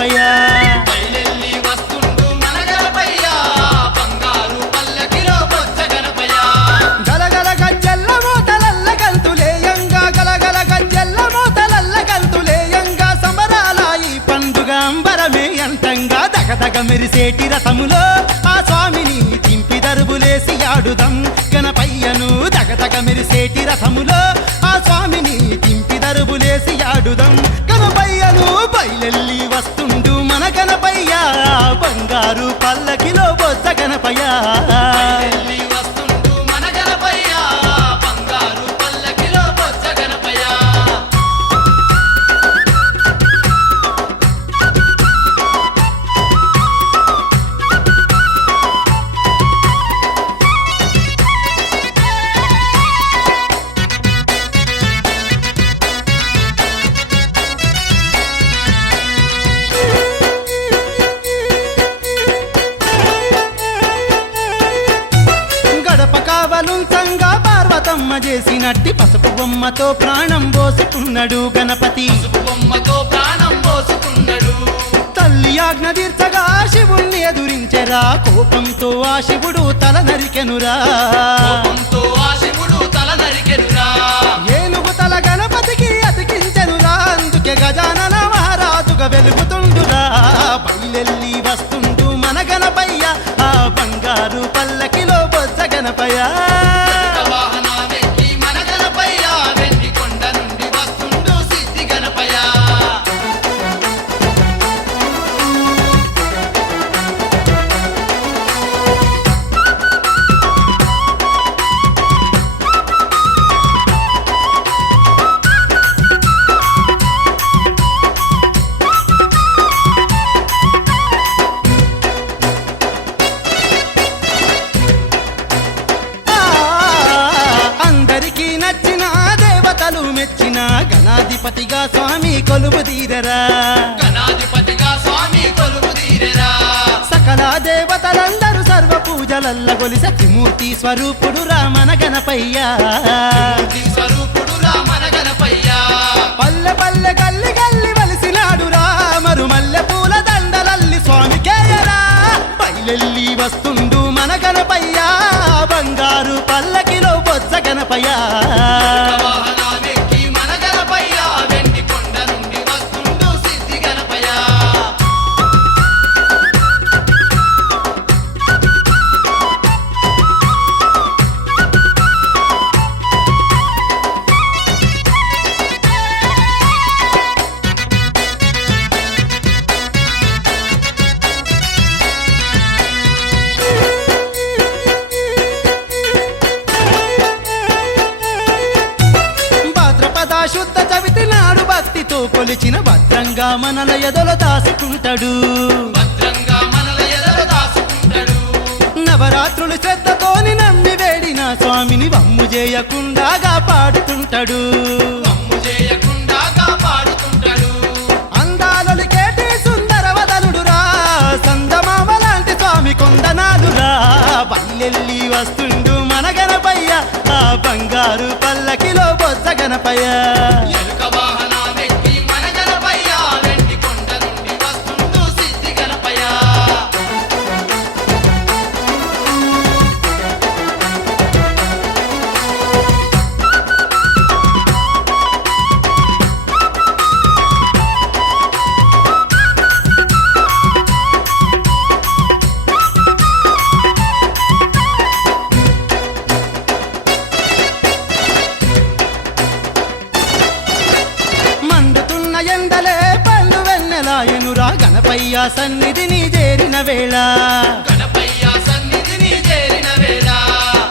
గణపయ్య బయలెల్లి వస్తుండు మన గణపయ్య బంగారు పల్లకిలో బొజ్జ గణపయ్య గలగల గజ్జెల్ల మోతలల్ల గంతులేయంగా గలగల గజ్జెల్ల మోతలల్ల గంతులేయంగా సమరాల ఈ పండుగ అంబరమే అంతంగా దగదగ మెరిసేటి రథములో ఆ స్వామిని దింపి దరుబులేసి ఆడుదాం గణపయ్యను దగదగ మెరిసేటి రథములో ఆ స్వామిని దింపి దరుబులేసి ఆడుదాం గణపయ్యను బయలెల్లి వస్తుండు మన గణపయ్య బంగారు పల్లకిలో బొజ్జ గణపయ్య బయలెల్లి వస్తుండు మన గణపయ్య బంగారు పల్లకిలో బొజ్జ గణపయ్య గడప కావలుంచంగా పార్వతమ్మ చేసినట్టి పసుపు బొమ్మతో ప్రాణం పోసుకున్నాడు గణపతి బొమ్మతో ప్రాణం పోసుకున్నాడు తల్లి ఆజ్ఞ తీర్చగా శివుణ్ణి ఎదురించెరా కోపంతో ఆ శివుడు తల నరికెనురా కోపంతో ఆ శివుడు తల నరికెనురా ఏనుగు తల గణపతికి అతికించెనురా అందుకే గజానన మహారాజుగా వెలుగుతుండురా బయలెల్లి వస్తుండు మన గణపయ్య ఆ బంగారు పల్లకిలో బొజ్జ గణపయ్య వాహనానికి మన గణపయ్య వెండి కొండ నుండి వస్తుండు సిద్ధి గణపయ్య ఆ, అందరికీ నచ్చిన దేవతలు మెచ్చిన గణాధిపతిగా స్వామి కొలువు తీరరా గణాధిపతిగా స్వామి కొలువు తీరెరా సకల దేవతలందరూ సర్వ పూజలల్ల గొలిసె త్రిమూర్తి స్వరూపుడు రామన గణపయ్య త్రిమూర్తి స్వరూపుడు మన గణపయ్య పల్లె పల్లె గల్లి గల్లి వలిసినాడు రామరు మల్లె పూల దండలల్లి స్వామికేయరా బయలెల్లి వస్తుండు మన గణపయ్య బంగారు పల్లకిలో బొజ్జ గణపయ్య వాహనానికి మన గణపయ్య వెండి కొండ నుండి వస్తుండు సిద్ధి గణపయ్య భాద్రపద శుద్ధ చవితి నాడు భక్తితో కొలిచిన భద్రంగా మనల ఎదలో దాసుకుంటాడు భద్రంగా మనల ఎదర దాసుకుంటాడు నవరాత్రులు శ్రద్ధతోని నమ్మి వేడిన స్వామిని వమ్ము చేయకుండా కాపాడుకుంటాడు వమ్ము చేయకుండా కాపాడుకుంటాడు అందాలొలికేటి సుందర వదనుడురా సందమామ లాంటి స్వామి కొందనాలురా బయలెల్లి వస్తుండు మన గణపయ్య ఆ బంగారు పల్లకిలో బొజ్జ గణపయ్య ఎలుక వాహనానికి మన గణపయ్య వెండి కొండ నుండి వస్తుండు సిద్ధి గణపయ్య మండుతున్న ఎండలే పండు వెన్నెలాయనురా గణపయ్య సన్నిధిని చేరిన వేళ గణపయ్య సన్నిధిని చేరిన వేళ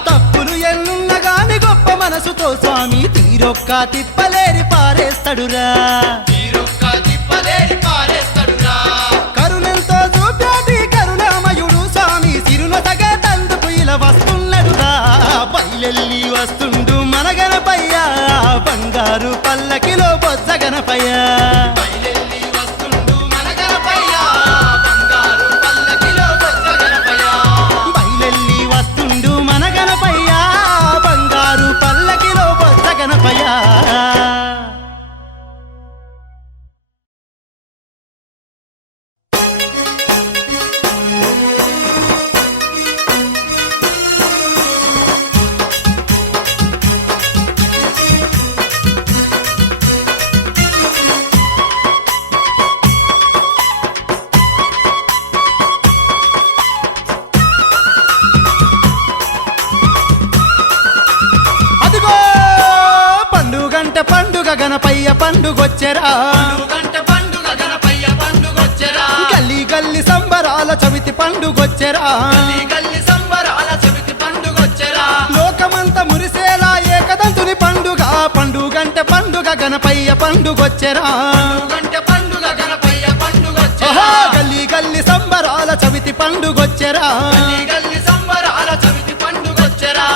తప్పులు ఎన్నున్న గాని గొప్ప మనసుతో స్వామి తీరొక్క తిప్పలేరి పారేస్తాడురా తీరొక్క తిప్పలేరి పారేస్తాడురా కరుణంతో చూపాటి కరుణామయుడు స్వామి సిరునొసగా తందుకు ఇలా వస్తున్నాడురా బయలెల్లి వస్తుండు మన గణపయ్య బంగారు పల్లకిలో బొజ్జ గణపయ్య గణపయ్య పండుగొచ్చెరా పండుగ గణపయ్య పండుగొచ్చెరా గల్లీ గల్లీ సంబరాల చవితి పండుగొచ్చెరా గల్లి సంబరాల చవితి పండుగొచ్చెరా లోకమంత మురిసేలా ఏకదంతుని పండుగంటే పండుగ గణపయ్య పండుగొచ్చెరా పండుగ గణపయ్య పండుగొచ్చెరా ఆహా గల్లీ గల్లీ సంబరాల చవితి పండుగొచ్చెరా గల్లి సంబరాల చవితి పండుగొచ్చెరా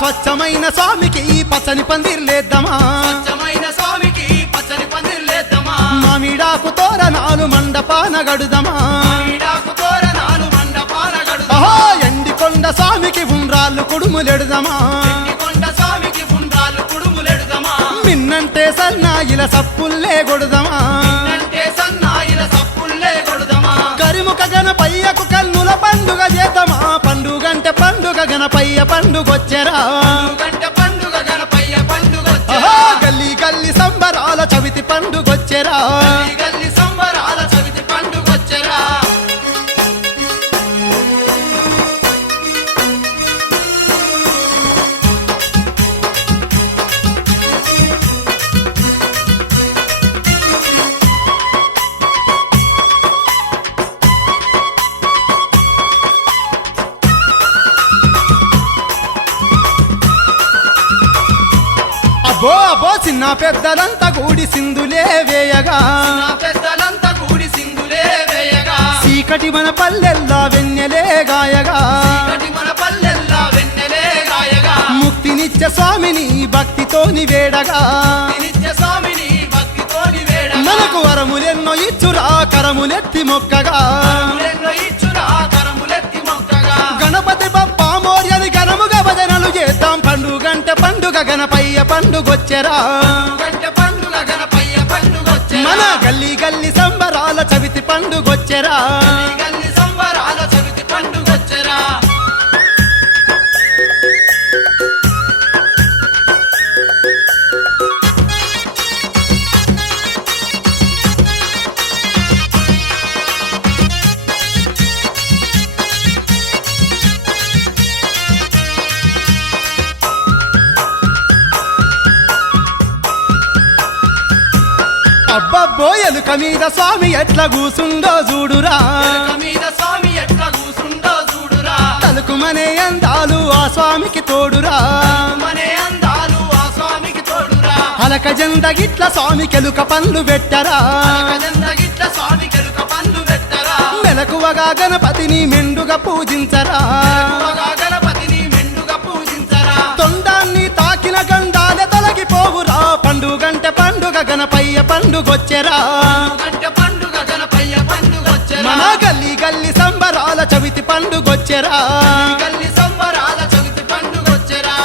స్వచ్ఛమైన స్వామికి పచ్చని పందిర్లేద్దామా స్వచ్ఛమైన స్వామికి పచ్చని పందిర్లేద్దామా మామిడాకు తోరణాలు మండపాన గడుదమా ఈడాకు తోరణాలు మండపాన ఆహా గడుదమా ఎండికొండ స్వామికి ఉండ్రాళ్ళు కుడుములెడుదమా కొండ స్వామికి ఉండ్రాలు కుడుములెడుదమా మిన్నంటే సన్నాయిల సప్పుల్లే గొడుదమా అంటే సన్నాయిల సప్పుల్లే కొడుదమా కరిముఖ గణపయ్యకు కన్నుల పండుగ చేద్దామా పండుగంటే పండుగ గణపయ్య పండుగొచ్చెరా పండుగ గణపయ్య పండుగొచ్చెరా ఆహా గల్లీ గల్లీ సంబరాల చవితి పండుగొచ్చెరా గల్లి సంబరాల చవితి పండుగొచ్చెరా అబ్బో అబ్బో చిన్న పెద్దలంతా కూడి సింధులే వేయగా నా పెద్దలంతా కూడి సింధులే వేయగా చీకటి మన పల్లెల్లా వెన్నెలే గాయగా కటి మన పల్లెల్లా వెన్నెలే గాయగా ముక్తినిచ్చే స్వామిని భక్తితోని వేడగా నిత్య స్వామిని భక్తితోని వేడ మనకు వరములెన్నో ఇచ్చురా కరములెత్తి మొక్కగా కరములెన్నో ఇచ్చురా కరములెత్తి మొక్కగా గణపతి బప్ప మోర్యని ఘనముగా భజనలు చేద్దాం పండుగంటే పండుగ గణపయ్య పండుగొచ్చెరా పండుగ గణపయ్య పండుగొచ్చెరా మన గల్లీ గల్లీ సంబరాల చవితి పండుగొచ్చెరా గల్లి సంబరాల చవితి పండుగొచ్చెరా అబ్బబ్బో ఎలుక మీద స్వామి ఎట్లా కూసుండో చూడురా ఎలుక మీద స్వామి ఎట్లా కూసుండో చూడురా తలుకుమనే అందాలు ఆ స్వామికి తోడురా మనే అందాలు ఆ స్వామికి తోడురా అలక జెండ గిట్ల స్వామికి ఎలుక పండ్లు పెట్టరా గిట్ల స్వామి కెలుక పండ్లు పెట్టరా మెలకువగా గణపతిని మెండుగా పూజించరా ఎక్కువగా గణపతిని మెండుగా పూజించరా తొండాన్ని తాకిన గండాలే తొలగిపోవురా పండుగంటే పండుగ గణపయ్య పండుగొచ్చెరా పండుగ గణపయ్య పండుగొచ్చెరా మన గల్లీ గల్లీ సంబరాల చవితి పండుగొచ్చెరా గల్లి సంబరాల చవితి పండుగొచ్చెరా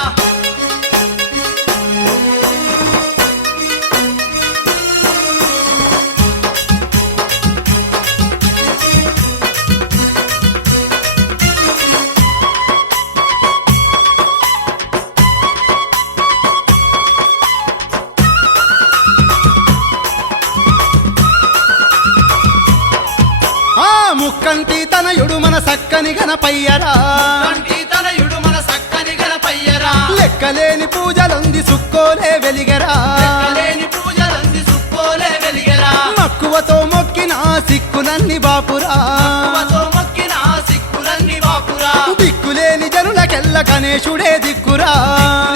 ఆ ముక్కంటి తనయుడు మన సక్కని గణపయ్యరా కంటి తనయుడు మన సక్కని గణపయ్యరా లెక్కలేని పూజలుంది సుక్కోలే వెలిగరా లేని పూజలంది సుక్కోలే వెలిగరా మక్కువతో మొక్కిన సిక్కులన్నీ బాపురా తో మొక్కిన సిక్కులన్నీ వాపురా దిక్కులేని జనులకెల్ల గణేశుడే దిక్కురా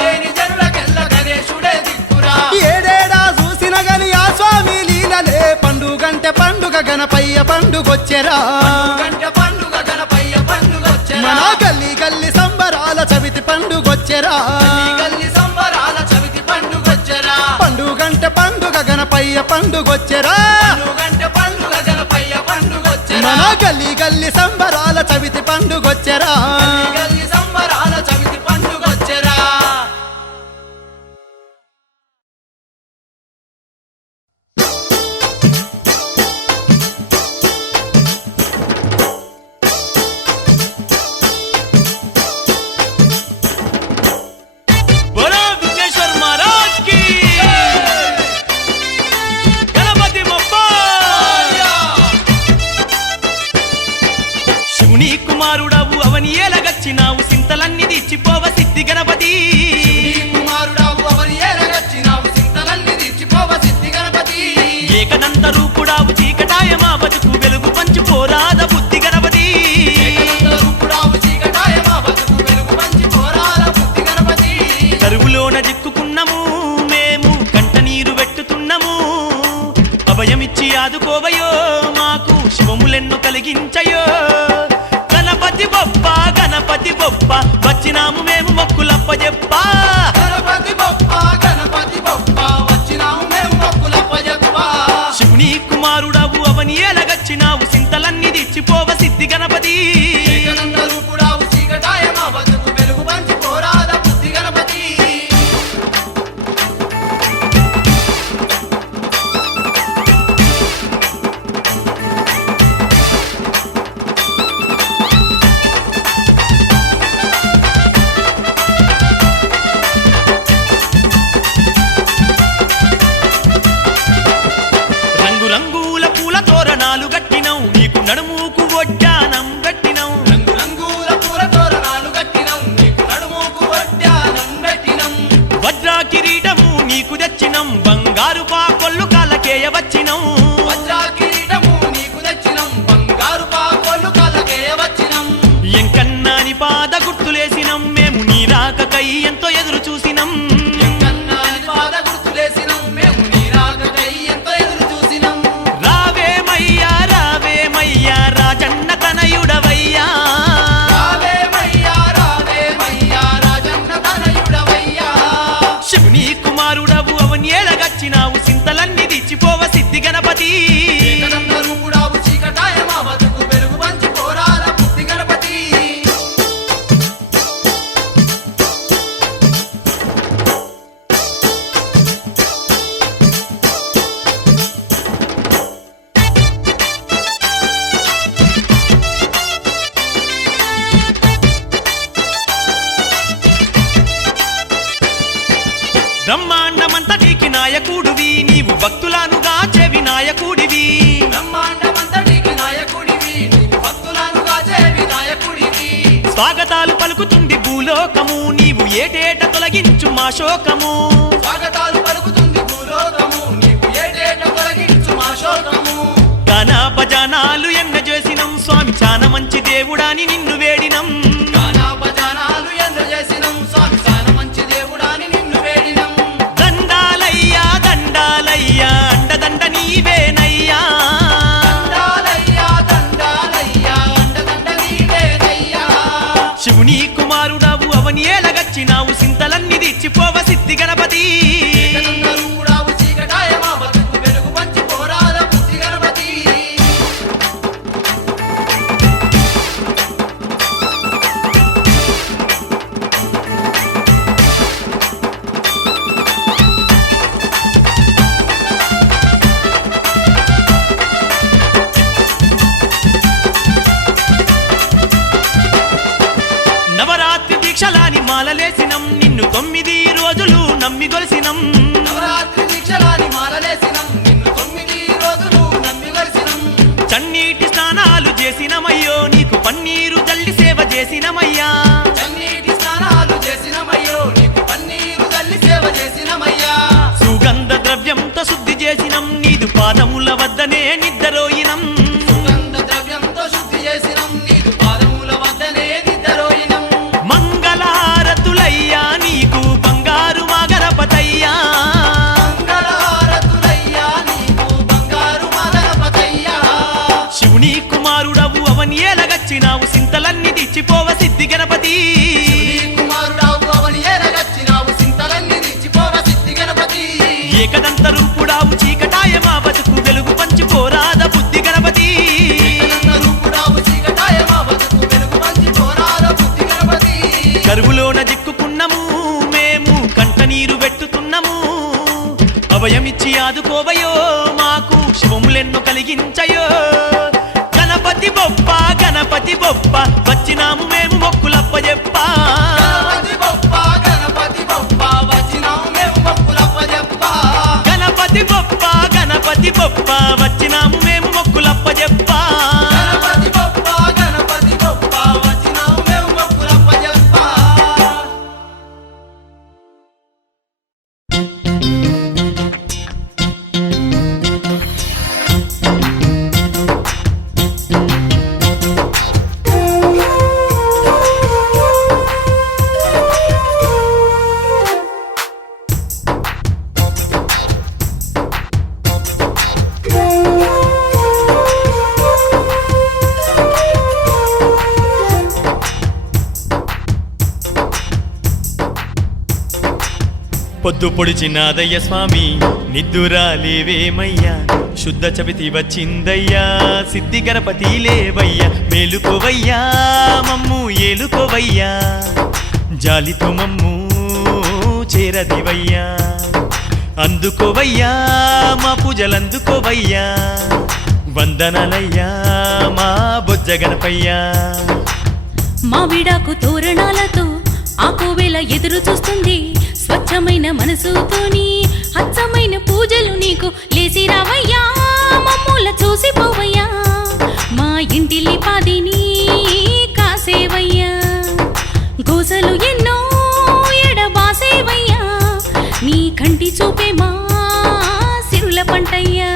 లేని జనులకెల్ల గణేశుడే దిక్కురా ఏడేడా చూసిన గని ఆ స్వామి లీలలే పండుగంటే పండుగ గణపయ్య పండుగొచ్చెరా పండుగ గణపయ్య పండుగొచ్చెరా మన గల్లీ గల్లీ సంబరాల చవితి పండుగొచ్చెరా గల్లి సంబరాల చవితి పండుగొచ్చెరా పండుగంటే పండుగ గణపయ్య పండుగొచ్చెరా పండుగ గణపయ్య పండుగొచ్చెరా మన గల్లీ గల్లీ సంబరాల చవితి పండుగొచ్చెరా గల్లి సంబరాల చవితి పండుగొచ్చెరా తీర్చిపోవ సిద్ధి గణపతి నీ కుమారుడావు అవని ఏలగచ్చినావు సింతలన్నీ తీర్చిపోవ సిద్ధి గణపతి ఏకదంత రూపుడావు చీకటాయ మా బతుకు వెలుగు పంచి పోరాద బుద్ధి గణపతి ఏకదంత రూపుడావు చీకటాయ మా బతుకు వెలుగు పంచి పోరాల బుద్ధి గణపతి కరువులోన చిక్కుకున్నము మేము కంట నీరు పెట్టుతున్నాము అభయమిచ్చి ఆదుకోవయో మాకు శివములెన్నో కలిగించయో గణపతి బొప్ప వచ్చినాము మేము మొక్కులప్ప చెప్పా గణపతి బొప్ప వచ్చినాము మేము మొక్కులప్పజెప్ప శివుని కుమారుడవు అవని ఎలగచ్చినావు సింతలన్నీ దిచ్చిపోవ సిద్ధి గణపతి ఏకదంత రూపుడావు చీకటాయ మా బతుకు వెలుగు పంచి పోరాద బుద్ధి గణపతి రంగురంగుల పూల తోరణాలు గట్టినవు నీకు నడుముకు వడ్డానం గట్టినవు రంగురంగుల పూల తోరణాలు కట్టినం నీకు నడుముకు వడ్డానం పెట్టినం వజ్ర కిరీటము నీకు తెచ్చినం బంగారు పాకొల్లు కాలకేయ వచ్చినం వజ్ర కిరీటము నీకు తెచ్చినం బంగారు పాకోళ్ళు కాళ్ళకే వచ్చినం ఎంకన్నాని పాద గుర్తులేసినం మేము నీ రాకకై ఎంతో ఎదురు చూసినం ఎంకన్నాని పాద గుర్తులేసినం మేము నీ రాకకై ఎంతో ఎదురు చూసినం రావేమయ్యా రాజన్న తనయుడవయ్యా రావేమయ్యా రాజన్న తనయుడవయ్యా శివుని కుమారుడవు అవని ఏలగచ్చినావు సింతలన్నీ దిచ్చిపోవ సిద్ధి గణపతి ఏకదంత రూపుడావు చీకటాయ మా బతుకు వెలుగు పంచి పోరాల బుద్ధి గణపతి బ్రహ్మాండమంతటికి నాయకుడివి నీవు భక్తులను గాచే వినాయకుడివి బ్రహ్మాండమంతటికి నాయకుడివి నీవు భక్తులను కాచే వినాయకుడివి స్వాగతాలు పలుకుతుంది భూలోకము నీవు ఏటేట తొలగించు మా శోకము స్వాగతాలు పలుకుతుంది భూలోకము నీవు ఏటేట తొలగించు మా శోకము గానాపజానాలు ఎన్న చేసినం స్వామి చాన మంచి దేవుడాని నిన్ను వేడినం గానాపజానాలు ఎందు చేసినం స్వామి చాలా మంచి దేవుడాని నిన్ను వేడినం దండాలయ్యా అండదండ నీవేనయ్యా దండాలయ్యా అండదండ నీవేనయ్యా శివుని కుమారుడవు అవని ఏలగచ్చినావు సింతలన్నీ దిచ్చిపోవ సిద్ధి గణపతి ఏకదంత రూపుడావు చీకటాయ మా బతుకు వెలుగు పంచి పోరాల బుద్ధి గణపతి నవరాత్రి దీక్షలాని మాలలేసినం నిన్ను 9 రోజులు నమ్మి గొలిసినం నవరాత్రి దీక్షలాని మాలలేసినం నిన్ను 9 రోజులు నమ్మి వరిసినం చన్నీటి స్నానాలు చేసినమయ్యో నీకు పన్నీరు జల్లి సేవ చేసినమయ్యా చన్నీటి స్నానాలు చేసినమయ్యో నీకు పన్నీరు తల్లి సేవ చేసినమయ్యా సుగంధ ద్రవ్యంతో శుద్ధి చేసినం నీదు పాదముల వద్దనే నిద్రరోయినం సుగంధ ద్రవ్యంతో శుద్ధి చేసినం నీదు పాదముల వద్దనే నిద్రరోయినం మంగళహారతులయ్యా నీకు బంగారు మా గణపతయ్యా మంగళహారతులయ్యా నీకు బంగారు మా గణపతయ్యా శివుని కుమారుడవు అవని ఏలగచ్చినావు సింతలన్నీ దిచ్చిపోవ సిద్ధి గణపతి నీ కుమారుడావు అవని ఏలగచ్చినావు సింతలన్నీ తీర్చిపోవ సిద్ధి గణపతి ఏకదంత రూపుడావు చీకటాయ మా బతుకు వెలుగు పంచి పోరాద బుద్ధి గణపతి ఏకదంత రూపుడావు చీకటాయ మా బతుకు వెలుగు పంచి పోరాల బుద్ధి గణపతి కరువులోన జిక్కుకున్నము మేము కంట నీరు పెట్టుతున్నాము అభయమిచ్చి ఆదుకోవయో మాకు శివములెన్నో కలిగించయో గణపతి బొప్ప వచ్చినాము మేము మొక్కులప్ప చెప్పా గణపతి బొప్ప వచ్చినాము మేము మొక్కులప్పజెప్ప గణపతి బొప్ప వచ్చినాము మేము మొక్కులప్ప చెప్పా గణపతి బొప్ప వచ్చినాము మేము మొక్కులప్పజెప్ప పొద్దు పొడిచినాదయ్య స్వామి నిద్దురాలేవేమయ్యా శుద్ధ చవితి వచ్చిందయ్యా సిద్ధి గణపతి లేవయ్యా మేలుకోవయ్యా మమ్ము ఏలుకోవయ్యా జాలితో మమ్ము చేరదివయ్యా అందుకోవయ్యా మా పూజలందుకోవయ్యా వందనాలయ్యా మా బొజ్జ గణపయ్యా మావిడాకు తోరణాలతో ఆ కోవెల ఎదురు చూస్తుంది స్వచ్ఛమైన మనసుతోని అచ్చమైన పూజలు నీకు లేసి రావయ్యా మమ్ముల చూసిపోవయ్యా మా ఇంటిలి పాదిని కాసేవయ్యా గోసలు ఎన్నో ఎడబాసేవయ్యా నీ కంటి చూపే మా సిరుల పంటయ్యా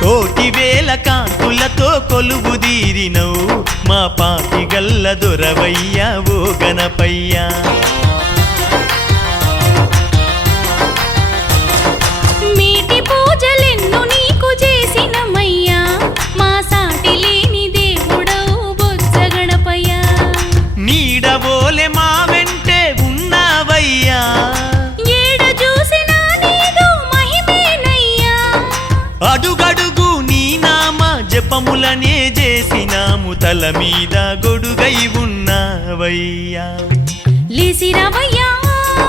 కోటి వేల కాంతులతో కొలువు దీరినవు మా పాటి గల్ల దొరవయ్యా ఓ గణపయ్యా మీటి పూజలెన్ను నీకు చేసినమయ్యా మా సాటి లేని దేవుడవు బొజ్జ గణపయ్యా నీడబోలే మా వెంటే ఉన్నావయ్యా ఏడ చూసినా నీదు మహిమేనయ్యా అడుగడుగు నీ నామ జపములనే చేసినాము తల మీద గొడుగై ఉన్నావయ్యా లేసి రావయ్యా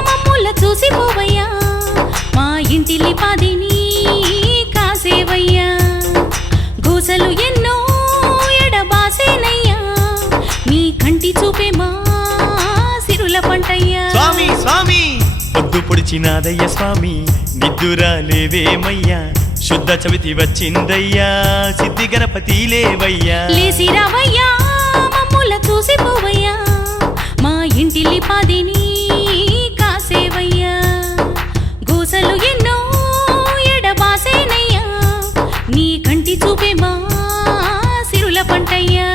మమ్ముల చూసిపోవయ్యా మా ఇంటిలి పాదిని కాసేవయ్యా గోసలు ఎన్నో ఎడబాసేనయ్యా నీ కంటి చూపే మా సిరుల పంటయ్యా స్వామి స్వామి పొద్దు పొడిచినాదయ్య స్వామి నిద్దురాలేవేమయ్యా శుద్ధ చవితి వచ్చిందయ్యా సిద్ధి గణపతి లేవయ్యా లేసి రావయ్యా మమ్ముల చూసిపోవయ్యా మా ఇంటిలి పాదిని కాసేవయ్యా గోసలు ఎన్నో ఎడబాసేనయ్యా నీ కంటి చూపే మా సిరుల పంటయ్యా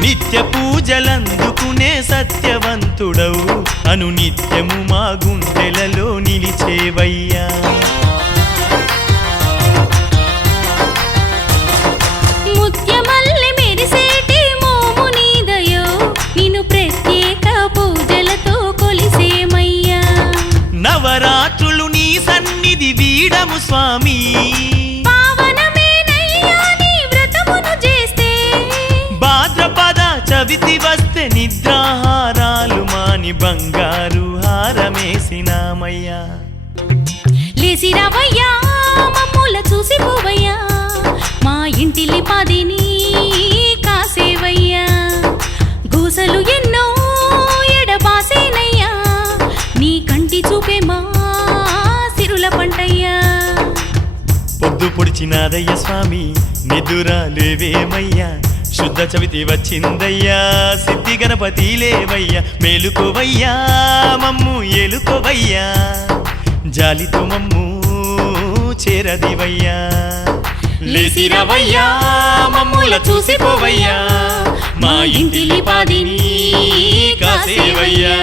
నిత్య పూజలందుకునే సత్యవంతుడవు అను నిత్యము మా గుండెలలో నిలిచేవయ్యా ముత్యమల్లె మెరిసేటి మోము నీదయో నిన్ను ప్రత్యేక పూజలతో కొలిసేమయ్యా నవరాత్రులు నీ సన్నిధి వీడము స్వామి పావనమేనయ్యా నీ వ్రతమును చేస్తే భాద్రపద చవితి వస్తే నిద్రాహారాలు మాని బంగారు హారమేసినామయ్యా లేసి రావయ్యా మమ్ముల చూసిపోవయ్యా మా ఇంటిలి పాదిని కాసేవయ్యా గోసలు ఎన్నో ఎడబాసేనయ్యా నీ కంటి చూపే మా సిరుల పంటయ్యా పొద్దు పొడిచినాదయ్య స్వామి నిద్దురాలేవేమయ్యా శుద్ధ చవితి వచ్చిందయ్యా సిద్ధి గణపతి లేవయ్యా మేలుకోవయ్యా మమ్ము ఏలుకోవయ్యా జాలితో మమ్ము చేరదివయ్యా లేసి రావయ్యా మమ్ముల చూసిపోవయ్యా మా ఇంటిలి పాదిని కాసేవయ్యా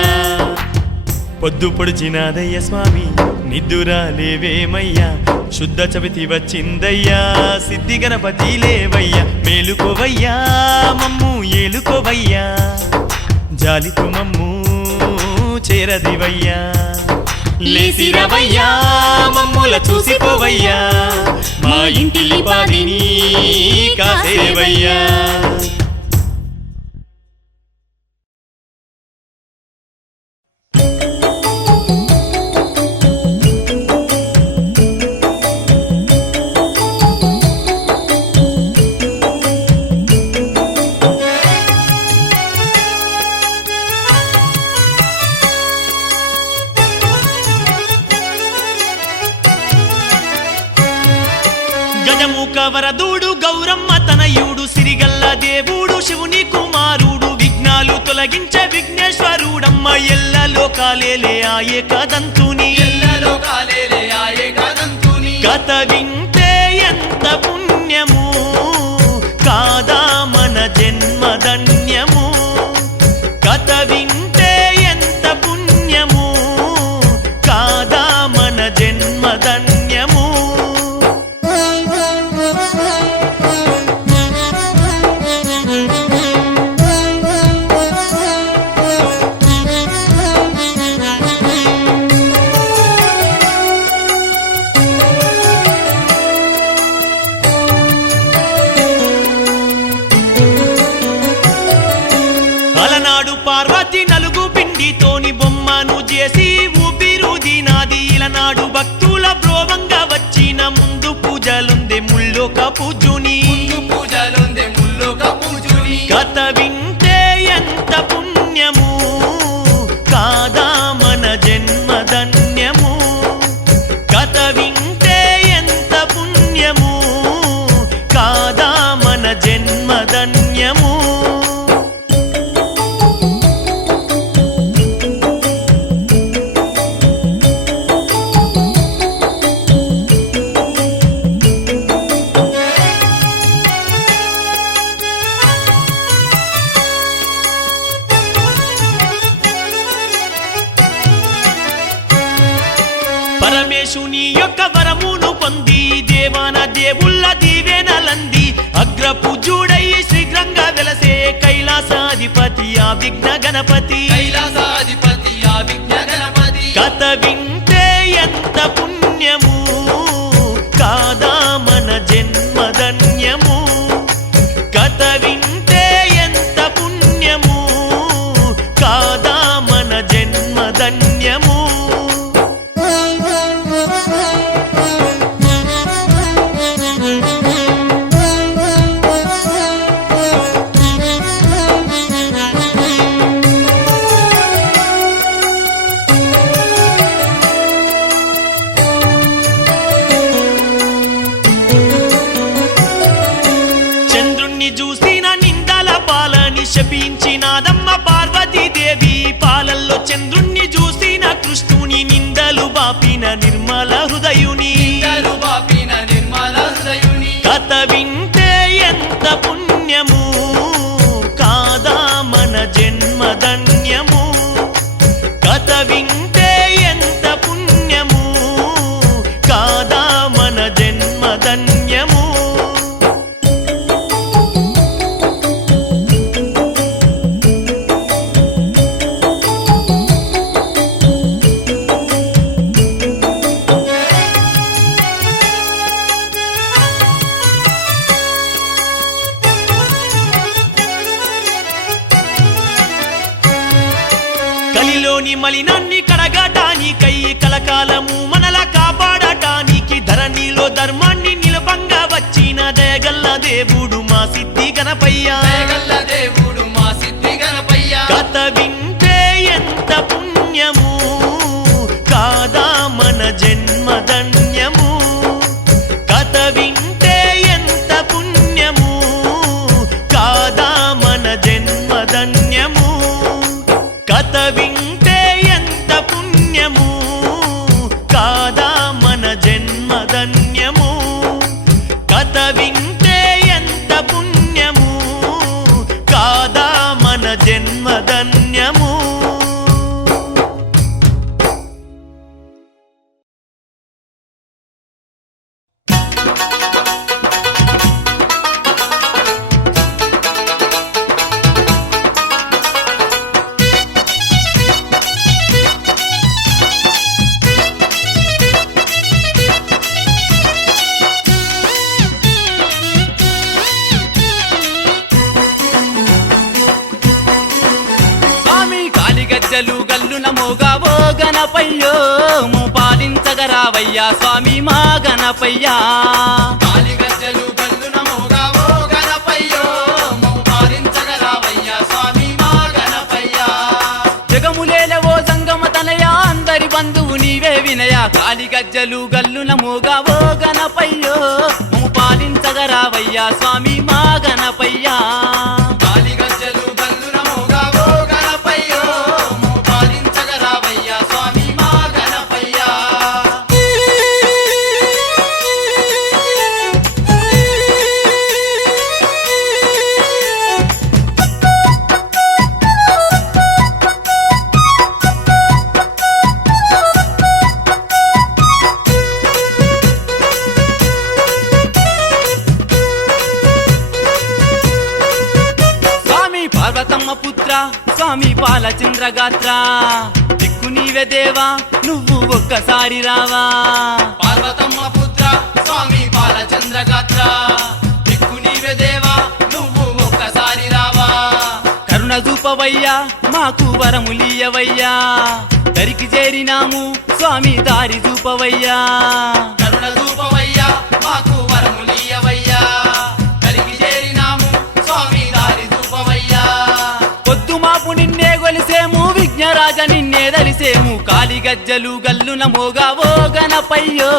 పొద్దు పొడిచినాదయ్య స్వామి నిద్దురాలేవేమయ్యా శుద్ధ చవితి వచ్చిందయ్యా సిద్ధి గణపతి లేవయ్యా మేలుకోవయ్యా మమ్ము ఏలుకోవయ్యా జాలితో మమ్ము చేరదివయ్యా లేసిరవయ్యా మమ్ముల చూసిపోవయ్యా మా ఇంటి పాదిని కాసేవయ్యా గజముఖ వరదూడు గౌరమ్మ తనయుడు సిరిగల్ల దేవుడు శివుని కుమారుడు విఘ్నాలు తొలగించే విఘ్నేశ్వరుడమ్మ ఎల్ల లోకాలేలే ఆయే కదంతుని కథ వింటే ఎంత పుణ్యము కాదా మన జన్మధన్యము కథ వింటే ఎంత పుణ్యము కాదా మన జన్మధన్యము అలనాడు పార్వతి నలుగు పిండితోని బొమ్మను చేసి ఊపిరుదినాది ఇలనాడు భక్తుల బ్రోవంగా వచ్చిన ముందు పూజలుందే ముల్లోక పూజుని కథ వింటే ఎంత పుణ్యము కాదా మన జన్మధన్యము కథ వింటే ఎంత పుణ్యము కాదా మన జన్మధన్యము పరమేశుని యొక్క వరమును పొంది దేవాన దేవుళ్ళ దీవెనలంది అగ్రపూజుడై శీఘ్రంగా వెలసే కైలాసాధిపతి ఆ విఘ్న గణపతి కథ వింటే ఎంత పుణ్యము కాదా మన జన్మధన్యము కథ వింటే ఎంత పుణ్యము కాదా మన జన్మధన్యము చంద్రుణ్ణి చూసిన నిందల పాలని శపించినాదమ్మ పార్వతీదేవి పాలల్లో చంద్రుణ్ణి చూసిన కృష్ణుని నిందలు బాపిన నిర్మల హృదయుని కథ వింటే ఎంత పుణ్యము కాదా మన జన్మధన్యము కథ వింటే ఎంత పుణ్యము కాదా మన జన్మధన్యము కలిలోని మలినాన్ని కడగటానికై కలకాలము మనల కాపాడటానికి ధరణిలో ధర్మాన్ని నిలబంగా వచ్చిన దయగల్ల దేవుడు మా సిద్ధి గణపయ్య కథ వింటే ఎంత పుణ్యము కాదా మన జన్మధన్యము కథ వింటే ఎంత పుణ్యము కాదా మన జన్మధన్యము కథ వింటే ఎంత పుణ్యము కాదా మన జన్మధన్యము కథ వింటే ఎంత పుణ్యము కాదా మన జన్మధన్యము గజ్జలు గల్లున మోగావో గణపయ్యో పాలించగరావయ్యా స్వామి మా గణపయ్యా కాలి గజ్జలు గల్లున మోగావో గణపయ్యో పాలించగరావయ్యా స్వామి మా గణపయ్యా జగములేలవో సంగమ తనయా అందరి బంధువు నీవే వినయా కాలి గజ్జలు గల్లున మోగావో గణపయ్యో పాలించగరావయ్యా స్వామి మా గణపయ్యా కాలి గజ్జలు గల్లున మోగావో గణపయ్యో పాలించగరావయ్యా స్వామి మా గణపయ్యా పార్వతమ్మ పుత్ర స్వామి పాలచంద్రగాత్ర దిక్కు నీవే దేవా నువ్వు ఒక్కసారి రావా పార్వతమ్మ పుత్ర స్వామి పాలచంద్రగాత్ర దిక్కు నీవే దేవా నువ్వు ఒక్కసారి రావా కరుణ చూపవయ్యా మాకు వరములీయవయ్యా దరికి చేరినాము స్వామి దారి చూపవయ్యా కరుణ రూపవయ్యా మాకు వరములీయవయ్యా కలిగి చేరినాము స్వామి దారి రూపవయ్యా పొద్దు మాపు నిన్నే గొలిసేము విఘ్నరాజ నిన్నే దలిసేము కాలి గజ్జలు గల్లున మోగావో గణపయ్యో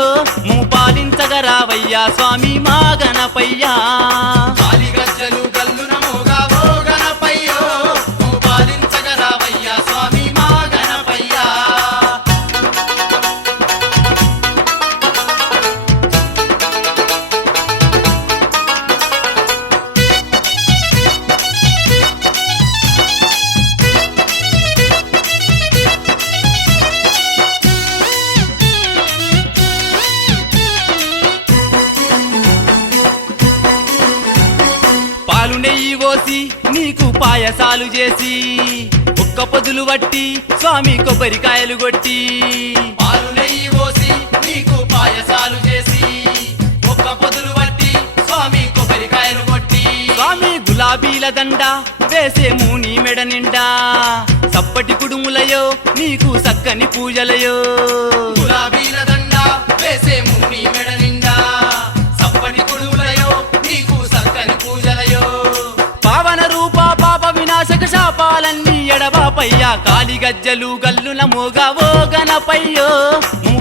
పాలించగరావయ్యా స్వామి మా గణపయ్యా కాలి గజ్జలు గల్లున మోగావో గణపయ్యో పాలించగరావయ్యా స్వామి మా గణపయ్యా పాలు నెయ్యి పోసి నీకు పాయసాలు చేసి ఒక్క పొదులు వట్టి స్వామి కొబ్బరికాయలు కొట్టి పాలు నెయ్యి పోసి నీకు పాయసాలు చేసి ఒక్క పొదులు బట్టి స్వామి కొబ్బరికాయలు కొట్టి స్వామి గులాబీల దండ వేసేము నీ మెడ నిండా సప్పటి కుడుములయో నీకు సక్కని పూజలయో గులాబీల దండ వేసేము నీ మెడ నిండా సప్పటి కుడుములయో నీకు సక్కని పూజలయో పావన రూప పాప వినాశక శాపాలన్నీ ఎడబాపయ్యా కాలి గజ్జలు గల్లున మోగావో గణపయ్యో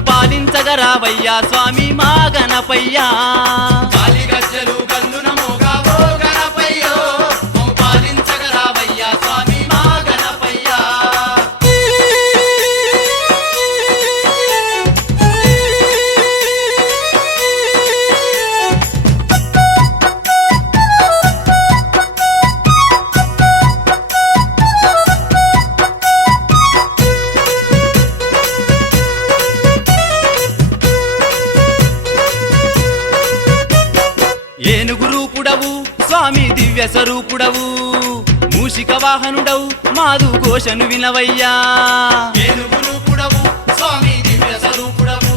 పాలించగరావయ్యా స్వామి మా గణపయ్యా కాలి గజ్జలు గల్లున మోగావో గణపయ్యో పాలించగరావయ్యా స్వామి మా గణపయ్యా ఏనుగు రూపుడవు స్వామి దివ్య స్వరూపుడవు మూషిక వాహనుడవు మాదు ఘోషను వినవయ్యా ఏనుగు రూపుడవు స్వామి దివ్య స్వరూపుడవు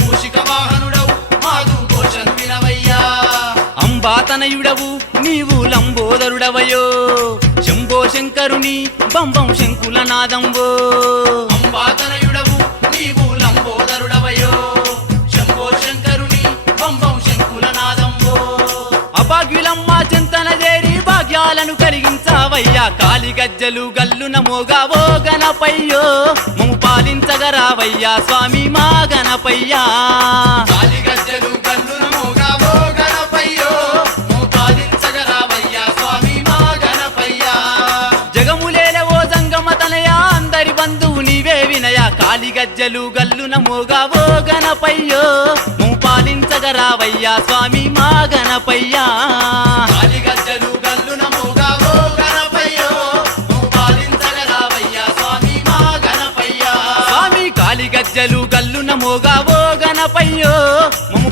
మూషిక వాహనుడవు మాదు ఘోషను వినవయ్యా అంబాతనయుడవు నీవు లంబోదరుడవయో శంభో శంకరుని బంబం శంకుల నాదంబో అంబాతనయుడవు నీవు లంబోదరుడవయో శంభో శంకరుని పంబం శంకుల నాదంబో అభాగ్యులమ్మ చింతన చేరి భాగ్యాలను కలిగించావయ్యా కాలి గజ్జలు గల్లున మోగావో గణపయ్యో పాలించగరావయ్యా స్వామి మా గణపయ్యా కాలి గజ్జలు గల్లున మోగావో గణపయ్యో పాలించగరావయ్యా స్వామి మా గణపయ్యా జగములేలవో సంగమ తనయా అందరి బంధువు నీవే వినయా కాలి గజ్జలు గల్లున మోగావో గణపయ్యో పాలించగరావయ్యా స్వామి మా గణపయ్యా కాలి గజ్జలు గల్లున మోగావో గణపయ్యో పాలించగరావయ్యా స్వామి మా గణపయ్యా స్వామి కాలి గజ్జలు గల్లున మోగావో గణపయ్యో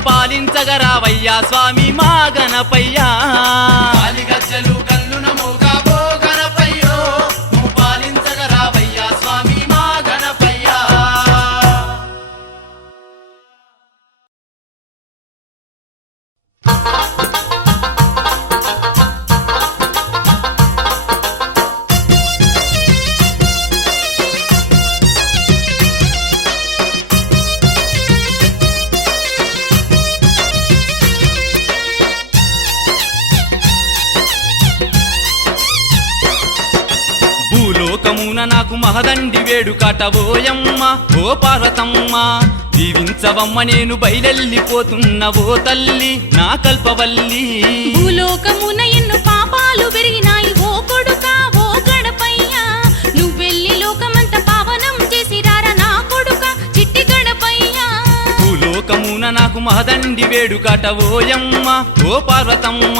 పాలించగరావయ్యా స్వామి మా గణపయ్యా కాలి గజ్జలు గల్లున మోగావో గణపయ్యో పాలించగరావయ్యా స్వామి మా గణపయ్యా నాకు మహదండి వేడుకట ఓయమ్మ ఓ పార్వతమ్మ దీవించవమ్మ నేను బయలెళ్ళిపోతున్న ఓ తల్లి నా కల్పవల్లి భూలోకమున ఎన్నో పాపాలు పెరిగినాయి ఓ కొడుకా ఓ గణపయ్య నువ్వెళ్ళి లోకమంత పావనం చేసి రారా నా కొడుకా చిట్టి గణపయ్య భూలోకమున నాకు మహదండి వేడుకట ఓయమ్మ ఓ పార్వతమ్మ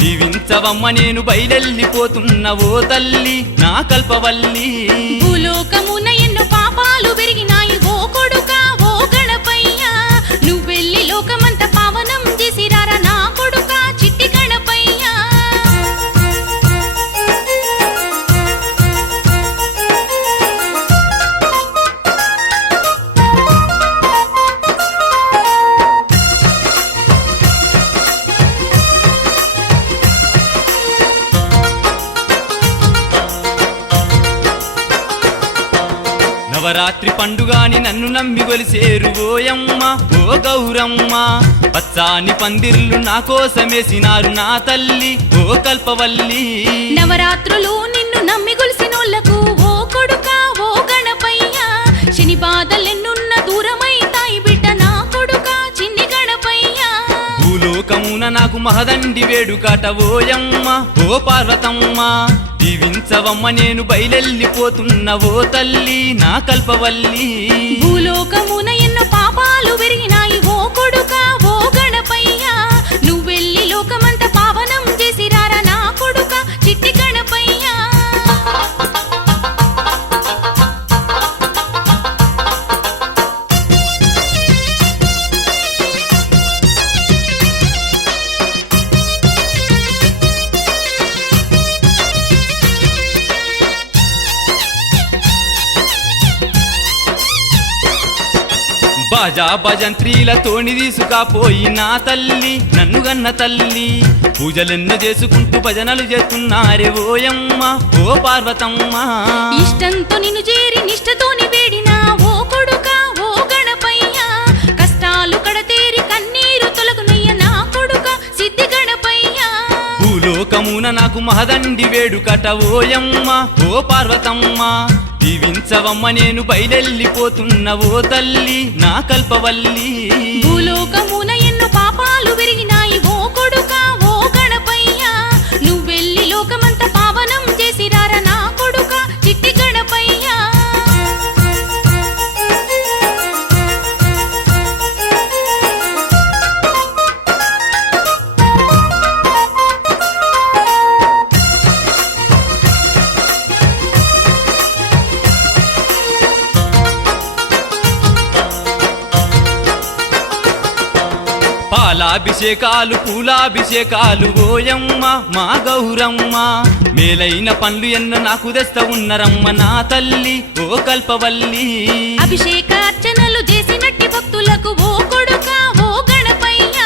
దీవించవమ్మ నేను బయలెళ్ళిపోతున్న ఓ తల్లి నా కల్పవల్లి భూలోకమున ఎన్నో పాపాలు పెరిగినాయి ఓ కొడుకా ఓ గణపయ్య నువ్వెళ్ళి లోకమంత పావనం చేసి రారా నా కొడుకా చిట్టి గణపయ్య నవరాత్రి పండుగాని నన్ను నమ్మి గొలిసేరు ఓయమ్మ ఓ గౌరమ్మ పచ్చాని పందిర్లు నా కోసమేసినారు నా తల్లి ఓ కల్పవల్లి నవరాత్రులు నిన్ను నమ్మి గొలిసినోళ్లకు ఓ కొడుకా ఓ గణపయ్య శని బాధలెన్నున్న దూరమైతాయి బిడ్డ నా కొడుకా చిన్ని గణపయ్య భూలోకమున నాకు మహదండి వేడుకట ఓయమ్మ ఓ పార్వతమ్మ దీవించవమ్మ నేను బయలెళ్ళిపోతున్న ఓ తల్లి నా కల్పవల్లి భూలోకమున ఎన్నో పాపాలు పెరిగినాయి ఓ కొడుకా ఓ గణపయ్య నువ్వెళ్ళి లోకమంత పావనం చేసి రారా నా కొడుకా చిట్టి గణపయ్య బాజా భజంత్రీలతోని తీసుకపోయి నా తల్లి నన్ను గన్న తల్లి పూజలెన్నో చేసుకుంటూ భజనలు చేస్తున్నారే ఓయమ్మ ఓ పార్వతమ్మ ఇష్టంతో నిన్ను చేరి నిష్టతోని వేడినా ఓ కొడుకా ఓ గణపయ్య కష్టాలు కడతేరి కన్నీరు తొలగునయ్య నా కొడుకా సిద్ధి గణపయ్య భూలోకమున నాకు మహదండి వేడుకట ఓయమ్మ ఓ పార్వతమ్మ దీవించవమ్మ నేను బయలెళ్ళిపోతున్న ఓ తల్లి నా కల్పవల్లి భూలోకమున ఎన్నో పాపాలు పెరిగినాయి ఓ కొడుకా ఓ గణపయ్య నువ్వెళ్ళి లోకమంత పావనం చేసి రారా నా కొడుకా చిట్టి గణపయ్య పాలాభిషేకాలు పూలాభిషేకాలు ఓయమ్మ మా గౌరమ్మ మేలైన పండ్లు ఎన్నో నాకు తెస్త ఉన్నరమ్మ నా తల్లి ఓ కల్పవల్లి అభిషేక అర్చనలు చేసినట్టి భక్తులకు ఓ కొడుకా ఓ గణపయ్య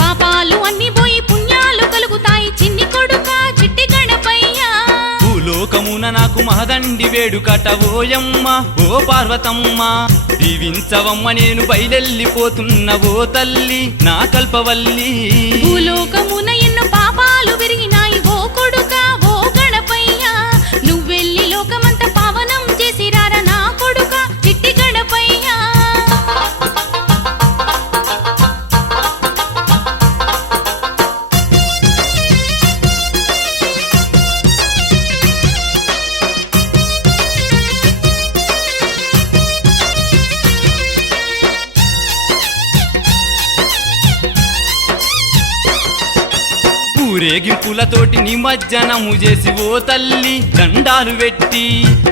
పాపాలు అన్ని పోయి పుణ్యాలు కలుగుతాయి చిన్ని కొడుకా చిట్టి గణపయ్య భూలోకమున నాకు మహదండి వేడుకట ఓయమ్మ ఓ పార్వతమ్మ దీవించవమ్మ నేను బయలెళ్ళిపోతున్న ఓ తల్లి నా కల్పవల్లి భూలోకమున ఎన్నో పాపాలు పెరిగినాయి ఓ కొడుకా ఓ గణపయ్య నువ్వెళ్ళి లోకమంత పావనం చేసి రారా నా కొడుకా చిట్టి గణపయ్య ఊరేగింపులతోటి నిమజ్జనము చేసి ఓ తల్లి దండాలు పెట్టి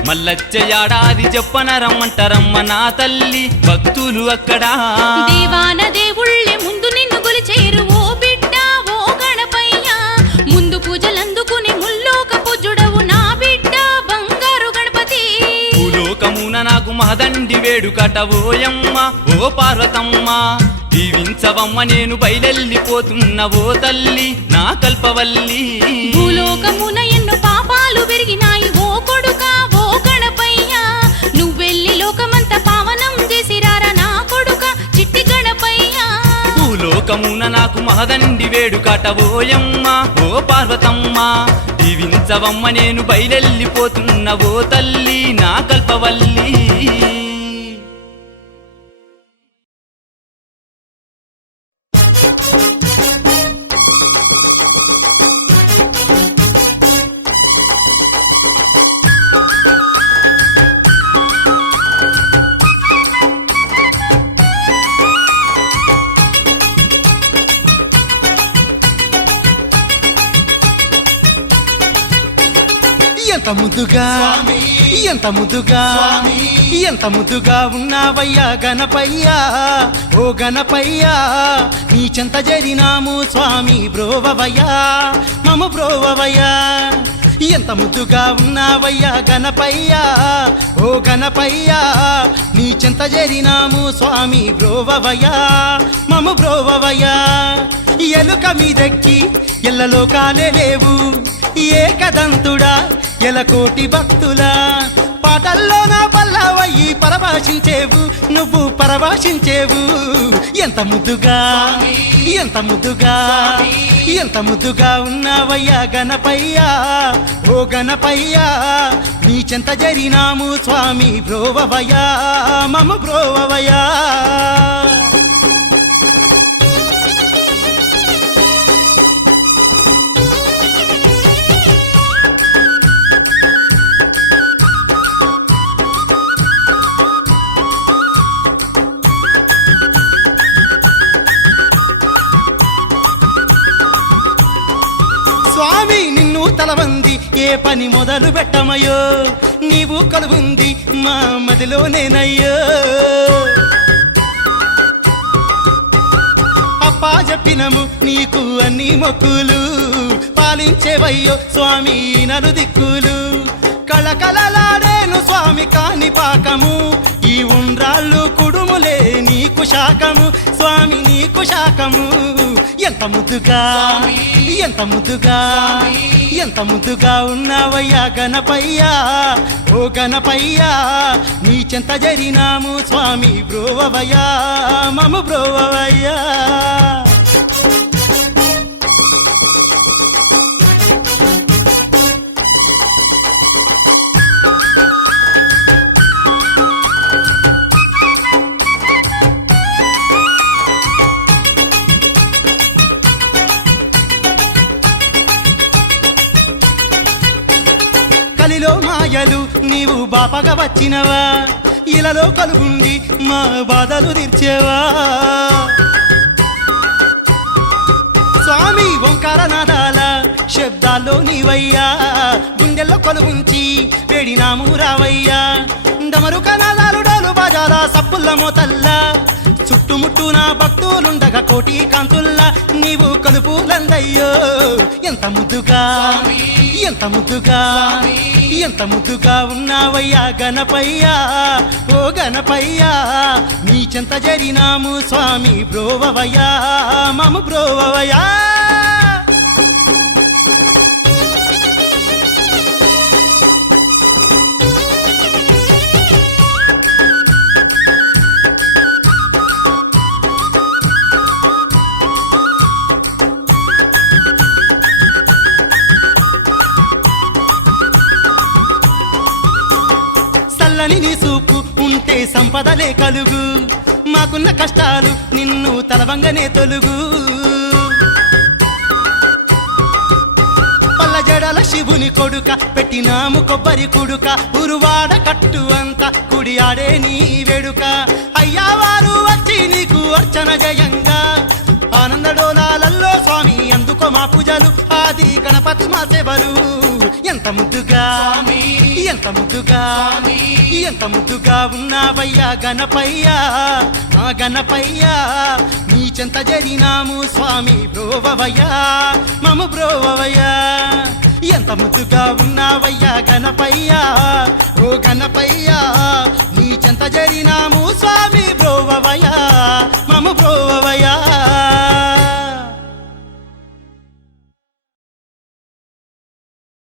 మల్లచ్చ ఏడాది చెప్పనరమ్మంటారమ్మ నా తల్లి భక్తులు అక్కడ దేవాన దేవుళ్ళే ముందు నిన్ను గొలిచేరు ఓ బిడ్డ ఓ గణపయ్య ముందు పూజలందుకుని ముల్లోక పూజుడవు నా బిడ్డ బంగారు గణపతి భూలోకమున నాకు మహదండి వేడుకట ఓయమ్మ ఓ పార్వతమ్మ దీవించవమ్మ నేను బయలెళ్ళిపోతున్న ఓ తల్లి నా కల్పవల్లి భూలోకమున ఎన్నో పాపాలు పెరిగినాయి ఓ కొడుకా ఓ గణపయ్య నువ్వెళ్ళి లోకమంత పావనం చేసి రారా నా కొడుకా చిట్టి గణపయ్య భూలోకమున నాకు మహదండి వేడుకట ఓయమ్మ ఓ పార్వతమ్మ దీవించవమ్మ నేను బయలెళ్ళిపోతున్న ఓ తల్లి నా కల్పవల్లి. ఎంత ముద్దుగా ఎంత ముద్దుగా ఎంత ముద్దుగా ఉన్నావయ్యా గణపయ్యా ఓ గణపయ్యా నీ చెంత జరినాము స్వామి బ్రోవవయ్యా మమ బ్రోవవయ్యా. ఎంత ముద్దుగా ఉన్నావయ్యా గణపయ్యా ఓ గణపయ్యా నీ చెంత జరినాము స్వామి బ్రోవవయ్యా మమ బ్రోవవయ్యా. ఎలుక మీదెక్కి ఎల్లలోకాలే లేవు ఏకదంతుడా ఎలకోటి భక్తులా పాటల్లో నా పల్లవయ్యి పరభాషించేవు నువ్వు పరభాషించేవు. ఎంత ముద్దుగా ఎంత ముద్దుగా ఎంత ముద్దుగా ఉన్నావయ్యా గణపయ్యా ఓ గణపయ్యా నీ చెంత జరినాము స్వామి బ్రోవవయ్యా మమ బ్రోవవయ్యా. స్వామి నిన్ను తలవంది ఏ పని మొదలు పెట్టమయ్యో నీవు కలువుంది మా మదిలోనేనయ్యో. అప్పా చెప్పినము నీకు అన్ని మొక్కులు పాలించేవయ్యో స్వామి నలు దిక్కులు. కళకళలాడేను స్వామి కాని పాకము ఈ ఉండ్రాళ్ళు కుడుములే నీకు శాకము స్వామి నీకు శాకము. ఎంత ముద్దుగా ఎంత ముద్దుగా ఎంత ముద్దుగా ఉన్నావయ్యా గణపయ్యా ఓ గణపయ్యా నీ చెంత జరినాము స్వామి బ్రోవవయ్యా మమ బ్రోవవయ్యా. కలిలో మాయలు నీవు బాపగా వచ్చినవా ఇలలో కలుగుండి మా బాధలు తీర్చేవా. స్వామి ఓంకార నాదాల శబ్దాల్లో నీవయ్యా గుండెల్లో కొలుగుంచి వేడినాము రావయ్యా. డమరుక నాదాలు డోలు బాజాల సప్పుల్ల మోతల్లా చుట్టుముట్టు నా భక్తులుండగా కోటి కాంతుల్లా నీవు కలుపులందయ్యో. ఎంత ముద్దుగా ఎంత ముద్దుగా ఎంత ముద్దుగా ఉన్నావయ్యా గణపయ్యా ఓ గణపయ్యా నీ చెంత జరినాము స్వామి బ్రోవవయ్యా మమ బ్రోవవయ్యా. చల్లని నీ చూపు ఉంటే సంపదలే కలుగు మాకున్న కష్టాలు నిన్ను తలవంగనే తొలుగు. పల్ల జడల శివుని కొడుక పెట్టినాము కొబ్బరి కుడుక ఉరువాడ కట్టు అంత కుడి ఆడే నీ వేడుక. అయ్యా వారు వచ్చి నీకు అర్చన జయంగా ఆనందడోలాలల్లో స్వామి అందుకో మా పూజలు ఆది గణపతి మా సేవలు. ఎంత ముద్దుగా ఎంత ముద్దుగా ఎంత ముద్దుగా ఉన్నావయ్యా గణపయ్యా ఆ గణపయ్యా నీ చెంత జరినాము స్వామి బ్రోవవయ్యా మమ బ్రోవవయ్యా. ఎంత ముద్దుగా ఉన్నావయ్యా గణపయ్యా ఓ గణపయ్యా నీ చెంత జరినాము స్వామి బ్రోవవయ్యా మమ బ్రోవవయ్యా.